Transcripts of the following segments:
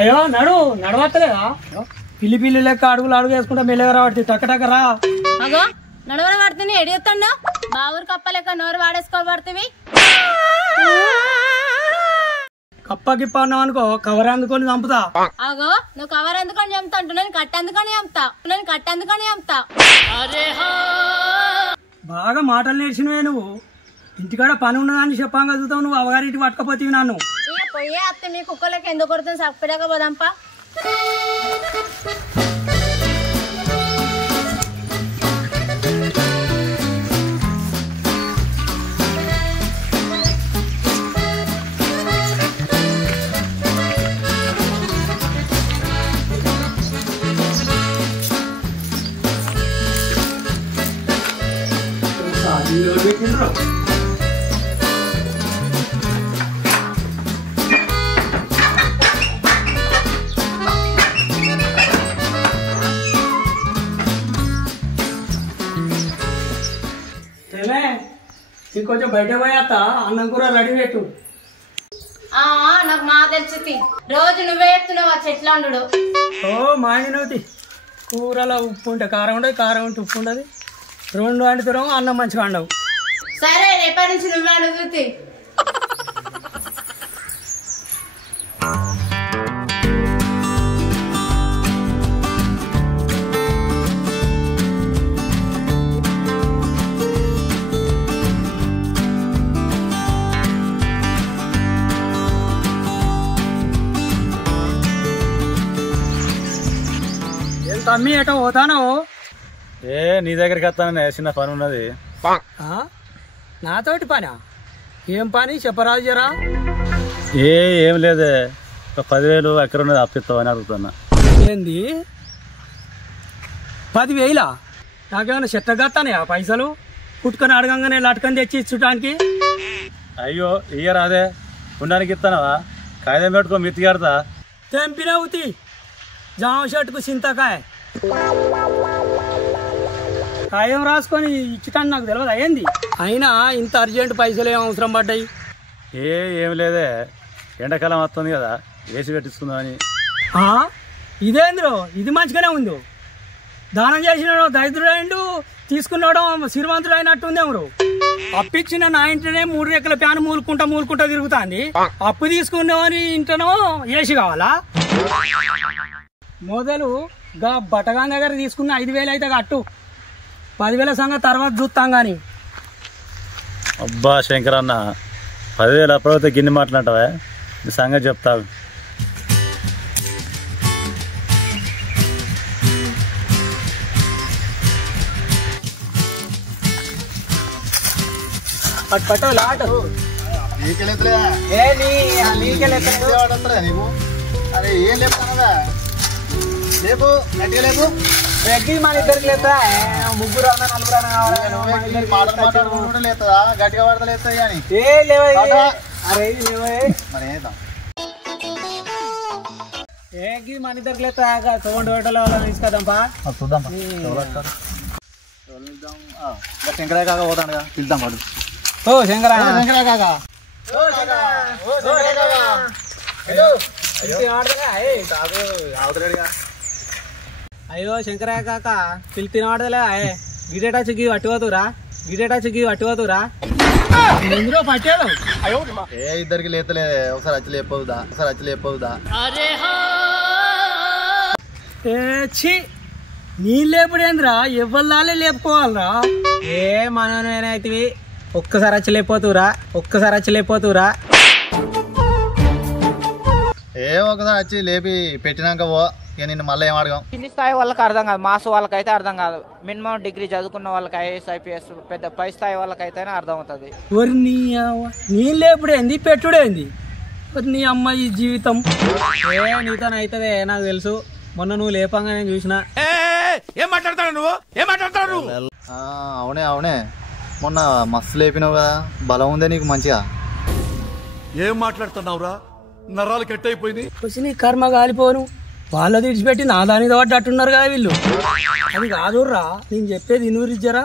అయ్యో నడవత్తలేదా పిల్లి పిల్లి లెక్క అడుగు వేసుకుంటా మెల్లగా రావట్టి టక్కటక్కరా అగో నడవన పడుతుంది ఎడియొత్తండు బావురు కప్ప లెక్క నోరు వాడేసుకోబడుతుంది కప్ప గిప్ప అన్నావు అనుకో కవర్ అందుకొని చంపుతా. అగో నువ్వు కవర్ ఎందుకొని చంపుతా నేను కట్టెందుకొని చంపుతా బాగా మాటలు నేర్చినవే నువ్వు. ఇంటికాడ పని ఉన్నదాన్ని చెప్పాంగా చూస్తావు, నువ్వు అవగారింటి పట్టుకపోతీవి నన్ను. ఇక పోయే అత్త మీ కుక్కలకి ఎందుకు కొడుతుంది సప్పడాక పోదాంపా. ఇంకొంచెం బయట పోయేస్తా, అన్నం కూర రెడీ పెట్టు. నాకు మా తెలిసి రోజు నువ్వే చెప్తున్నావు ఆ చెట్ల ఉండు. ఓ మాయనవుతి కూరలో ఉప్పు ఉంటే కారం ఉండదు, కారం ఉంటే ఉప్పు ఉండదు. రెండు వండుతున్నావు అన్నం మంచిగా వండవు. సరే రేపటి నుంచి నువ్వే అడుగుతి. తమ్మి ఎటో పోతాను. నీ దగ్గరికి వస్తానని చిన్న పని ఉన్నది. నాతోటి పనా? ఏం పని చెప్పరాదు జరా. ఏం లేదే, ఒక 10,000 ఎక్కడ ఉన్నది అప్పిస్తావని అడుగుతున్నా. ఏంది 10,000? నాకేమైనా చెత్తగత్తానే ఆ పైసలు? పుట్టుకొని అడగంగానే లటకని తెచ్చి ఇచ్చడానికి. అయ్యో ఇయ్యరాదే, ఉండడానికి ఇస్తానవా? కాగితం పెట్టుకో మిత్తి కడతా. తెంపినవుతి జామ చెట్టుకు చింతకాయ కాయం రాసుకొని ఇచ్చటాన్ని నాకు తెలియదు అయ్యింది. అయినా ఇంత అర్జెంట్ పైసలు ఏం అవసరం పడ్డాయి? ఏం లేదే, ఎండాకాలం వస్తుంది కదా వేసి పెట్టించుకుందామని. ఇదేంద్రో ఇది మంచిగానే ఉంది. దానం చేసిన దరిద్రుడు తీసుకున్నాడు శ్రీమంతుడు అయినట్టుంది. ఎవరు అప్పిచ్చిన నా ఇంటనే 3 రెక్కల ప్యాన్ మూలుకుంటా తిరుగుతాంది. అప్పు తీసుకున్నామని ఇంటనో ఏసి కావాలా? మొదలు గా బటగాన్ దగ్గర తీసుకున్న 5,000 అయితే కట్టు. 10,000 సంగతి తర్వాత చూస్తాం గాని. అబ్బా శంకర్ అన్న, 10,000 అప్పుడైతే గిన్నె మాట్లాడవా? నీ సంగతి చెప్తావు. పట్టు లాటు అరే ఏం లేపుతానదా? లేపు గట్టిగా లేపు. మన ఇద్దరికి లేదా? ముగ్గురు అన్న నలుగురు అన్న మాట్లాడుకుంటూ లేస్తుందా? గట్టిగా పడతా లేస్తాయి అని మన ఇద్దరికి లేదా? చూడండి హోటల్ వాళ్ళని తీసుకొద్దాంపా. చూద్దాం శంకరయ్య కాక పోతాను పిలుద్దాం పాటు. ఓ శంకరా కాక అయ్యో శంకరయ్య కాక పిలి తినవాడలే గిడేటా చిగ్గి పట్టిపోతురా ఎందులో పట్టేదు. ఇద్దరికి లేతలే, ఒకసారి వచ్చి లేకపోదా నీళ్ళు లేపుడేంద్రా? ఎవరిలాలే లేపుకోవాలరా? మనోనైతే ఒక్కసారి వచ్చి లేకపోతురా ఒకసారి వచ్చి లేపి పెట్టినాక పో. ఇక నిన్ను మళ్ళీ ఏం అడగాం. కింది స్థాయి వాళ్ళకి అర్థం కాదు, మాస్ వాళ్ళకైతే అర్థం కాదు. మినిమం డిగ్రీ చదువుకున్న వాళ్ళకి ఐఏఎస్ ఐపీఎస్ పెద్ద పై స్థాయి వాళ్ళకైతేనే అర్థం అవుతుంది. నీళ్ళు లేపుడేంది పెట్టుడేంది? నీ అమ్మాయి జీవితం నీతో అవుతుంది నాకు తెలుసు. మొన్న నువ్వు లేపంగా నేను చూసినా. ఏం మాట్లాడతాడు? అవునే మొన్న మస్తు లేపినావు కదా, బలం ఉందే నీకు మంచిగా. ఏం మాట్లాడుతున్నావురా? నరాలు కట్ అయిపోయింది. వచ్చి నీ కర్మ కాలిపోను. వాళ్ళ విడిచిపెట్టి నా దాని పడ్డట్టున్నారు కదా వీళ్ళు. అది కాదుర్రా నేను చెప్పేది ఇనురిజ్జరా.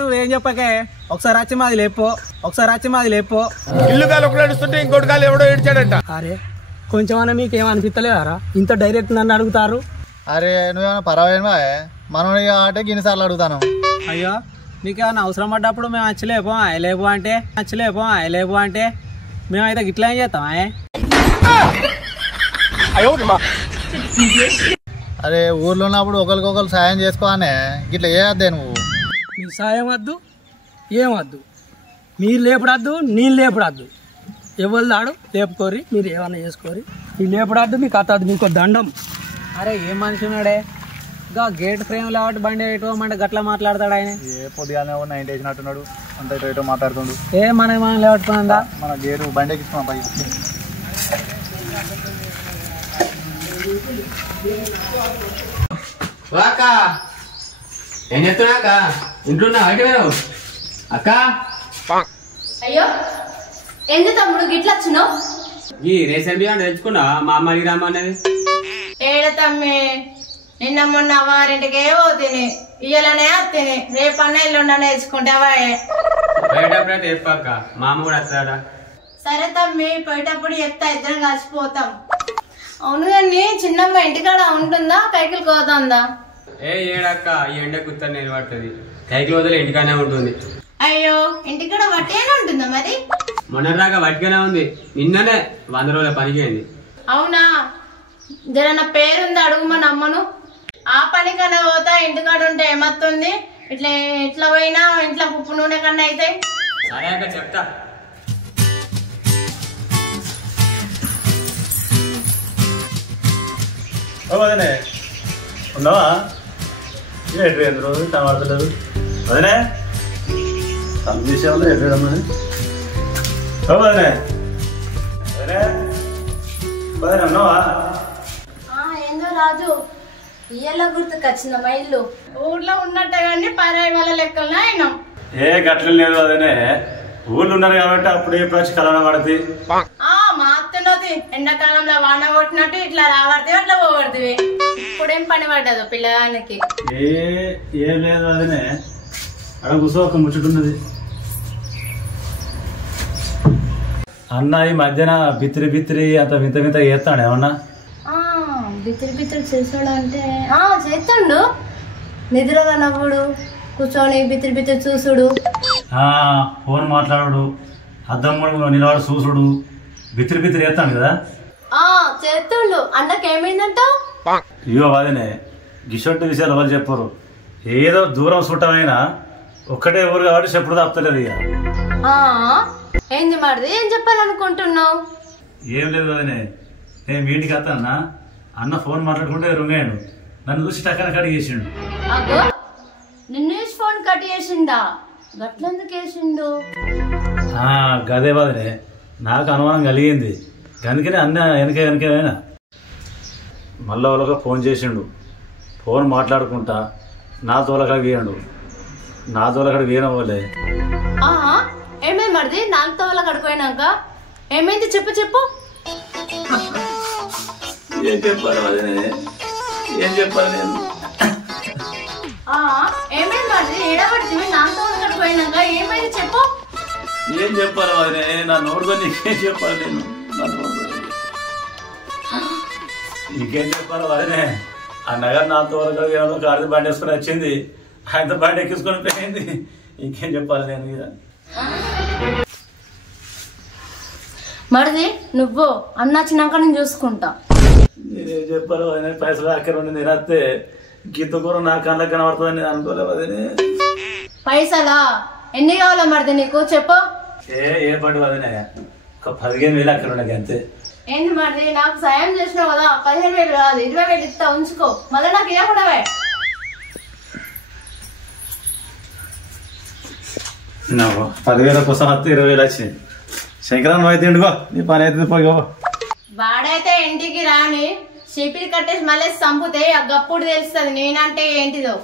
నువ్వేం చెప్పకే, ఒకసారి వచ్చి మాది లేపో. ఇల్లు గాలి ఒకటి ఏడుస్తుంటే ఇంకోటి గాలి ఎవడో ఏడ్చాడంట. అరే కొంచెమన్నా మీకు ఏమనిపిస్తలేదారా ఇంత డైరెక్ట్ నన్ను అడుగుతారు? అరే నువ్వేమైనా పర్వాలేమా మనం ఇక ఆటే ఇన్నిసార్లు అడుగుతాను. అయ్యో నీకేమన్నా అవసరం పడ్డప్పుడు మేము వచ్చలేపో అయలేపు అంటే మేమైతే గిట్లా ఏం చేస్తాం? అరే ఊర్లో ఉన్నప్పుడు ఒకరికొకరు సాయం చేసుకోవానే ఇట్లా చేయొద్దే నువ్వు. మీ సాయం వద్దు ఏం వద్దు, మీరు లేపడద్దు నేను లేపడద్దు, ఎవరు దాడు లేపుకోరి, మీరు ఏమన్నా చేసుకోరి, మీరు లేపడద్దు, మీకు అత్తద్దు, మీకు దండం. అరే ఏం మనిషి ఉన్నాడే ఇంకా గేట్ ఫ్రేమ్ లేవట్టి బండి ఎటువమంటే గట్లా మాట్లాడతాడు ఆయన. ఏ పొద్దుగానే 90 వేసినట్టున్నాడు, అంత ఇటు మాట్లాడుతుండు. మనం లేవట్టుకున్నా మన గేటు బండి ఎక్కిస్తున్నాం పై. అక్క ఏం చెప్తున్నా అక్క? ఇంట్లో అక్క అయ్యో ఎందుకు తమ్ముడు గిట్ల వచ్చినావు? ఈ రేషన్ బియ్యం తెచ్చుకున్నా మా అమ్మ అడిగిరామన్నది. ఏడ తమ్మి నిన్న మొన్న వారింటికే పోతిని, ఇయ్యలనే వత్తిని, రేపన్నా ఎల్లుండనే తెచ్చుకుంటావా? పోయేటప్పుడైతే చెప్పక్క, మా అమ్మ కూడా వస్తాడా? సరే తమ్మి పోయేటప్పుడు చెప్తా, ఇద్దరం కలిసిపోతాం. అవును కానీ చిన్నమ్మ ఇంటికాడ ఉంటుందా కైకిలు కోతుందా? ఏడక్క ఈ ఎండ కుత్త నేను పడుతుంది, కైకి వదిలే ఇంటికానే ఉంటుంది. అయ్యో ఇంటికాడ వట్టేనే ఉంటుందా మరి? మొన్నటిదాకా వట్టిగానే ఉంది, నిన్ననే 100 రోజుల పనికి అయింది. అవునా? జరన్న పేరుంది అడుగు మా నమ్మను. ఆ పని కన్నా పోతా, ఇంటికాడ ఉంటే ఏమత్తుంది? ఇట్లా పోయినా ఇంట్లో ఉప్పు నూనె కన్నా అయితే. సరే అక్క చెప్తా. వదనే ఉన్నావా? ఎటు ఎంత రోజు కనబడతలేదు వదనే, సందేశం ఎటు రమ్మని. వదనే వదనే వదనే ఉన్నావా? ఏందో రాజు ఇయ్యల గుర్తుకొచ్చిందా మా ఇల్లు? ఊర్లో ఉన్నట్టే కానీ పరాయి వాళ్ళ లెక్కలనే అయినాం. ఏ గట్ల లేదు వదనే, ఊళ్ళు ఉన్నారు కాబట్టి అప్పుడు ఎప్పుడు వచ్చి కలవడం పడుతుంది. మా అత్తనోది ఎండాకాలంలో వాన కొట్టినట్టు ఇట్లా రాబడితే అట్లా పోగొడుతుంది. ఇప్పుడేం పని పడ్డదు పిల్లగానికి? ఏం లేదు అదనే, అక్కడ కూర్చో ఒక ముచ్చుకున్నది. అన్న ఈ మధ్యన బిత్తిరి అంత వింత చేస్తాడు ఏమన్నా? బిత్తిరి చేసాడు అంటే చేస్తాడు. నిద్రగా నవ్వుడు, కూర్చొని బిత్తిరి చూసుడు, ఫోన్ మాట్లాడు, అద్దం నిలబడి చూసుడు, బిత్తిరి చేస్తాడు కదా. చేస్తుండు. అంటకేమైందంట? ఇవో వాదనే గిషొంటి విషయాలు ఎవరు చెప్పరు. ఏదో దూరం చుట్టమైనా ఒక్కటే ఊరు కాబట్టి చెప్పుడు తప్పలేదు. ఇక ఏంది మరిది, ఏం చెప్పాలనుకుంటున్నావు? ఏం లేదు వదినే, నేను మీ ఇంటికి వస్తానా, అన్న ఫోన్ మాట్లాడుకుంటే రుంగాడు, నన్ను చూసి టక్కన కట్ చేసిండు. అగో నిన్ను ఫోన్ కట్ చేసిండా? గట్లెందుకు వేసిండు? గదే వదినే, నాకు అనుమానం కలిగింది కనుకనే అన్న వెనకైనా మళ్ళీ వాళ్ళగా ఫోన్ చేసిండు. ఫోన్ మాట్లాడుకుంటా నా తోలకాడికి వేయండు, నా తోలకాడికి వేయనవ్వలే. ఏమేమి మరిది నాలుగుతో వాళ్ళ కడుకోయినాక ఏమైంది చెప్పు. ఏం చెప్పాలి వదినే, ఏం చెప్పాలి నేను? ఏమైంది మరిది ఏడబడుతుంది? నాలుగుతో వాళ్ళ కడుకోయినాక ఏమైంది చెప్పు. ఏం చెప్పాలి వదినే, నా నోడుతో నీకేం చెప్పాలి నేను? నీకేం చెప్పాలి వదినే, ఆ నగర్ నాతో వరకు కారు బండి వేసుకొని వచ్చింది, ఆయనతో బండి ఎక్కించుకొని పోయింది. ఇంకేం చెప్పాలి నేను? మీద మరిది నువ్వు అన్న వచ్చినాక నేను చూసుకుంటా. నేనేం చెప్పాలి వదినే, పైసలు అక్కడ ఉండి నేనస్తే గీత కూర నా కళ్ళకి కనబడుతుందని నేను అనుకోలేదు వదినే. పైసలా ఎన్ని కావాలా మరిది నీకు చెప్పు. ఏ పడి వదినే, ఒక 15,000 అక్కడ ఉండగా అంతే. ఏంది మరిది, నాకు సాయం చేసినావు కదా, 15,000 కాదు 20,000 ఇస్తా, ఉంచుకో, మళ్ళీ నాకు ఇవ్వకూడవే. 10,000 కోసం వస్తే 20,000 వచ్చినాయి. శంకరాన్ని అయితే ఇండుకో, నీ పని అయితే పోయి. వాడైతే ఇంటికి రాని చీపిరి కట్టేసి మళ్ళీ చంపుతే ఆ గప్పుడు తెలుస్తుంది నేనంటే ఏంటిదో.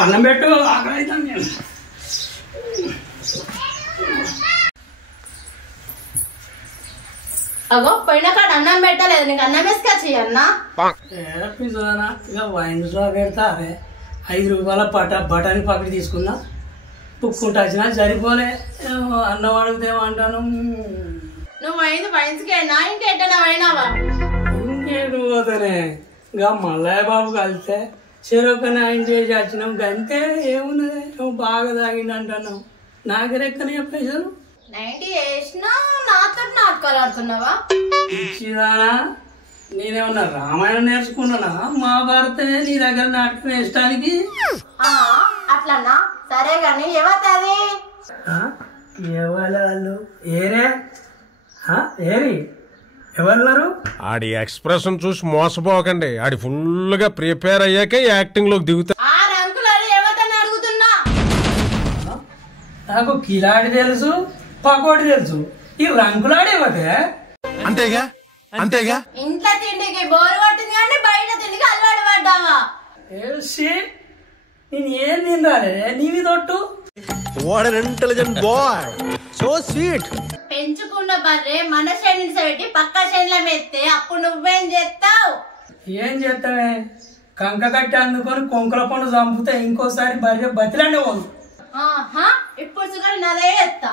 అన్నం పెట్టు ఆకలి అవుతాను నేను. అగో పోయిన కాడ అన్నం పెట్టలేదు, నీకు అన్నం వేసుకొచ్చి అన్నా. పిజానా ఇక వైన్ షాప్ పెడతారే 5 రూపాయల బఠానీ పక్కడి తీసుకున్నా, పుక్కుంటా వచ్చినా సరిపోలే. అన్నం అడుగుతేమంటాను. నువ్వు అయింది వైన్స్కేనా ఇంకేటనా పోయినావా? ఇంకేడు పోతానే ఇక మల్లయ్య బాబు కలిస్తే చెరొక 9 చేసి వచ్చినాం అంతే. ఏమున్నది, నువ్వు బాగా తాగిండు అంటున్నావు, నాగరెక్కనే పైసలు 90 వేసినా నాతో నాటకాలు ఆడుతున్నావా? ఇచ్చిదానా నేనేమన్నా రామాయణం నేర్చుకున్నానా? మహాభారతమే నీ దగ్గర నాటకం వేయడానికి? అట్లన్నా సరే గాని ఎవతది? ఎవరు ఏరే ఏరి ఎవరు? ఆడి ఎక్స్ప్రెషన్ చూసి మోసపోకండి, ఆడి ఫుల్ గా ప్రిపేర్ అయ్యాకే యాక్టింగ్ లోకి దిగుతా. ఆ రంకులని ఎవతని అడుగుతున్నా. నాకు కిలాడి తెలుసు, పకోడి తెలుసు, ఈ రంగులాడి ఇవ్వతే. అంతేగా అంతేగా. ఇంట్లో తిండికి బోరు కొట్టింది కానీ బయట తిండికి అలవాటు పడ్డావా? నేను ఏం తిందాలే నీవి తొట్టు. What an intelligent boy, so sweet. పెంచుకున్న బర్రె మన శని పెట్టి పక్క శనిలో మెత్తే అప్పుడు నువ్వేం చేస్తావు? ఏం చేస్తావే, కంక కట్టి అందుకొని కొంకల పండు చంపుతే ఇంకోసారి బర్రె బతిలాండే పోదు. ఇప్పుడు సుగర్ నదే చేస్తా.